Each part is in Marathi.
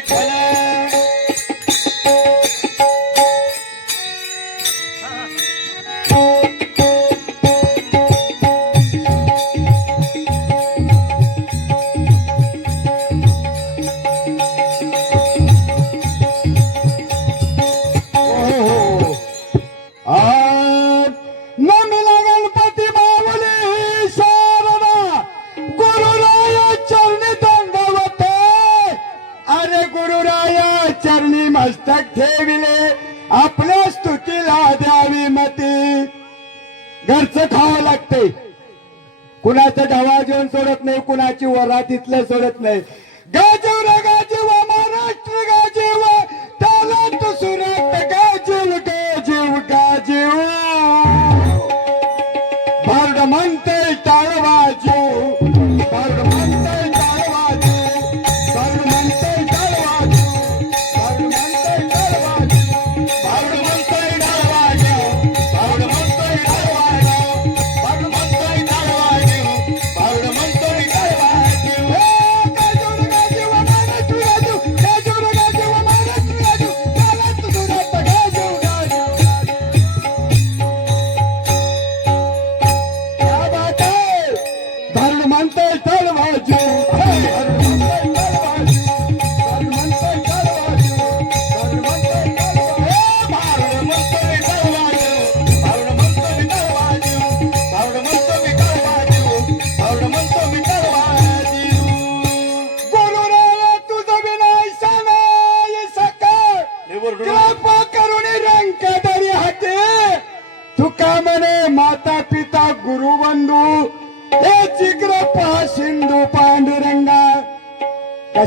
काय गुरुराया चरणी मस्तक ठेविले. आपल्या स्तुतीला द्यावी मती. घरचं खावं लागते. कुणाचं ढवा जेवण सोडत नाही कुणाची वरा तिथलं सोडत नाही. गाजव रे गाजीव महाराष्ट्र गाजीव. तालात सुरत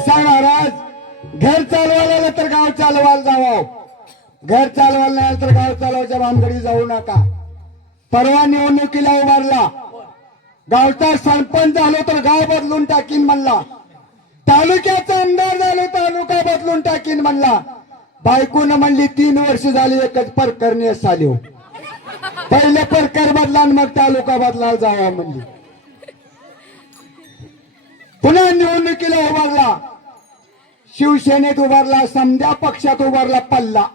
कसा महाराज घर चालवायला तर गाव चालवायला जावं. घर चालवायला नाही तर गाव चालवायच्या भानगडी जाऊ नका. परवा निवडणुकीला उभारला. गावचा सरपंच झालो तर गाव बदलून टाकीन म्हणला. तालुक्याचा आमदार झालो तालुका बदलून टाकीन म्हणला. बायकोनं म्हणली तीन वर्ष झाली एकच परकरणी आली हो. पहिले परकर बदला मग तालुका बदलायला जावा म्हणली. पुन्हा निवडणुकीला उभारला. शिवसेनेत उभारला समजा पक्षात उभारला पल्ला.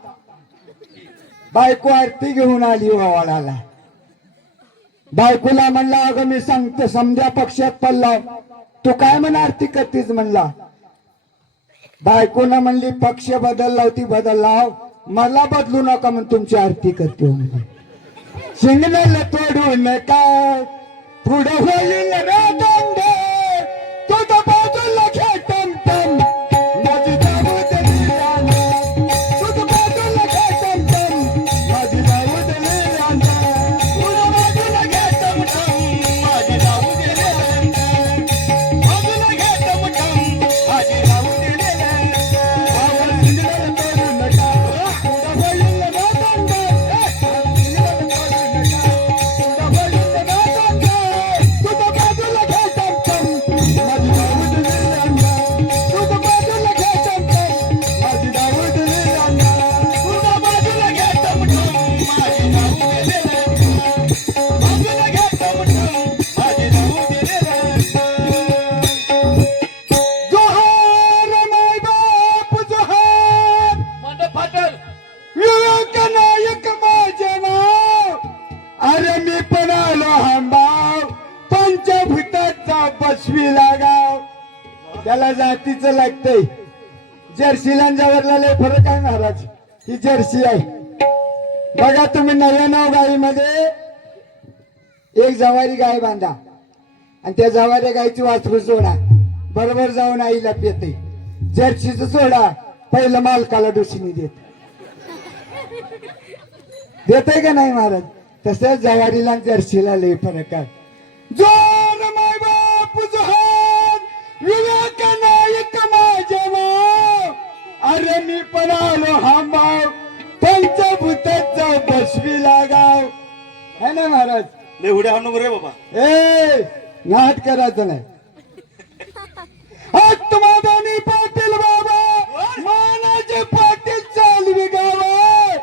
बायको आरती घेऊन आली हो वावाडाला बायकोला म्हणला अगं मी सांगते समजा पक्षात पल्ला. तू काय म्हणा आरती करतीस म्हणला. बायकोनं म्हणली पक्ष बदलला होती बदलला हो. मला बदलू नका म्हणून तुमची आरती करते. म्हणजे शिंगणाला तोडू नका पुढे होईल पंचभूताचा बसविला गाव त्याला जातीचं लागतंय. जर्सीला जवळला लय फरक आहे महाराज. ही जर्सी आहे. बघा तुम्ही नव्याण्णव गायीमध्ये एक जवारी गाय बांधा. आणि त्या जवारी गायची वासरू सोडा बरोबर जाऊन आईला पेते. जर्सीच सोडा. पहिलं मालकाला डोशीने देत. देते का नाही महाराज? तसंच जवारीला जर्सीला लय फरक आहे. जो नाव अरे मी पण आलो हा माव पंचभूताचा बसविला गाव है ना महाराज? लय उड्या हाणू रे बाबा. ए नाट करायचं नाही. आत्मादानी पाटील बाबा मानाचे पाटील चालवी गावा.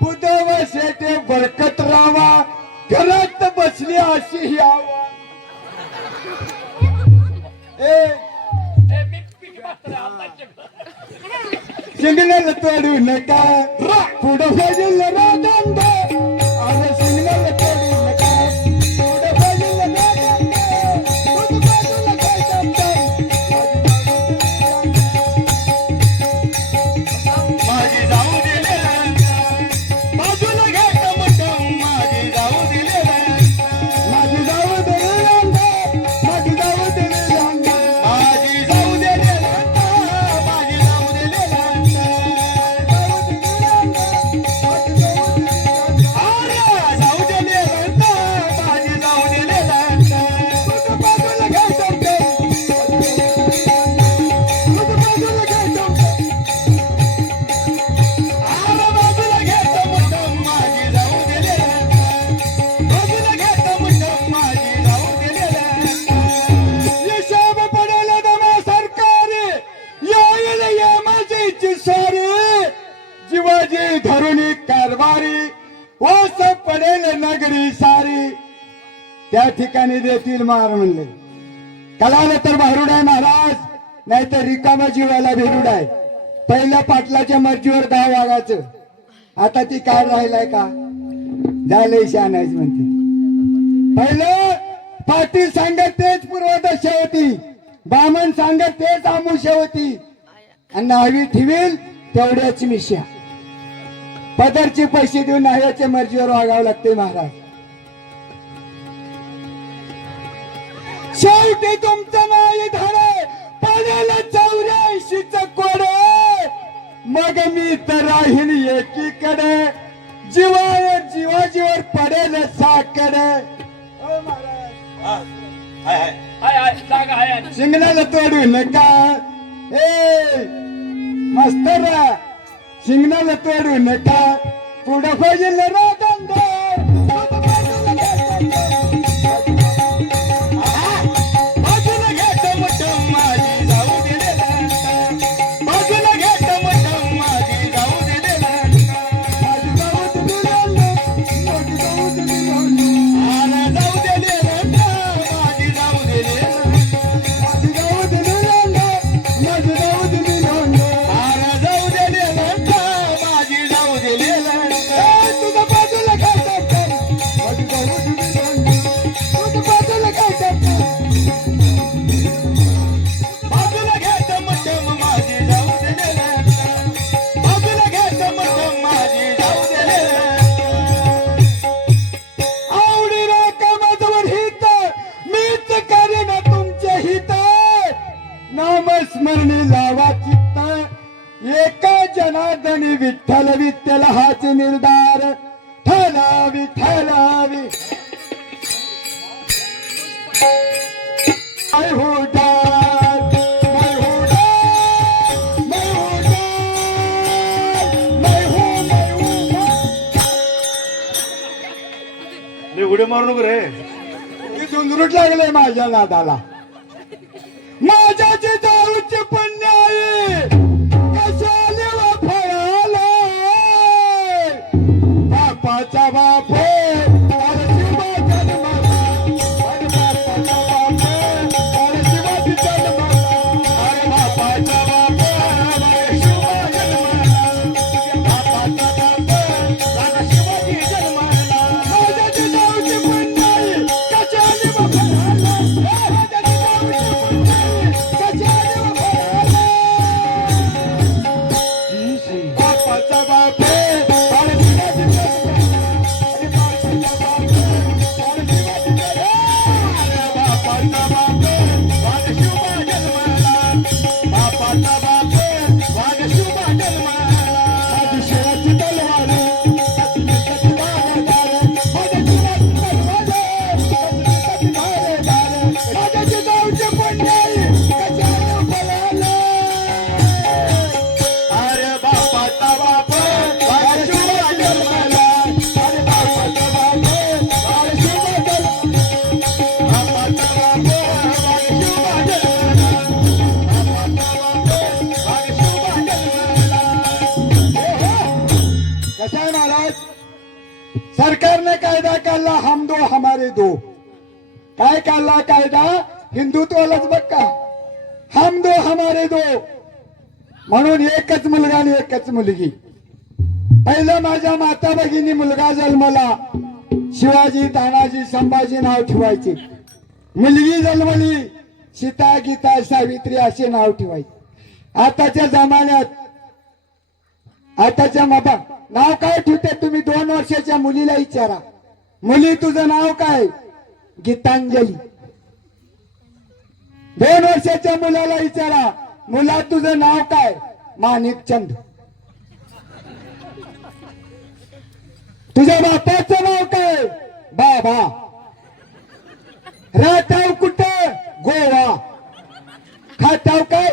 बुध व शेटे बळकत राहावा घरात बसली अशी यावा ए सिग्नल तोडू नका पुढं पाहिजे पडेल सारी त्या ठिकाणी देतील मार म्हणले. कळालं तर भारुड आहे महाराज नाही तर रिकामा जीवाला भिरुड आहे. पहिल्या पाटलाच्या मर्जीवर दहा वागायचं. आता ती काय राहिलाय का? झाले शानायच म्हणते. पहिलं पाटील सांगत तेच पूर्वदशा होती. बामण सांगत तेच आमुष्य होती. आणि नावी ठेवील तेवढ्याच मिश्या. पदरचे पैसे देऊन नाव्याच्या मर्जीवर वागावं लागते महाराज. शेवटी तुमचं नाही धडे पडेल चौऱ्याऐंशीच कोडे. मग मी तर राहील एकीकडे. जीवावर जीवाजीवर पडेल साकडे. हाय. शिंगणाला तोडू नका. ए मस्तर. शिंगणाला तोडू नका पुढं पाहिजे रागंड विठ्ठल हाच निर्धार हूँ हूँ हूँ हूँ, हूँ डाल. लय उड्या मारू नको रे. मी झुंजरूट लागले माझ्या नादाला. माझ्या जिजाऊची पुण्य आहे बापाचा सरकारने कायदा काढला हम दो हमारे दो। काय काढला कायदा? हिंदुत्वालाच बघ का हम दो हमारे दो। म्हणून एकच मुलगा आणि एकच मुलगी। पहिलं माझ्या माता भगिनी मुलगा जन्मला शिवाजी तानाजी संभाजी नाव ठेवायचे. मुलगी जन्मली सीता गीता सावित्री असे नाव ठेवायचे. आताच्या जमान्यात आताच्या बाबा नाव काय ठेवते तुम्ही? दोन वर्षाच्या मुलीला विचारा. मुली तुझं नाव काय? गीतांजली. दोन वर्षाच्या मुलाला विचारा. मुला तुझं नाव काय? माणिकचंद तुझ्या बापाचं नाव काय? बाबा. राहताव कुठं? गोवा. खाताव काय?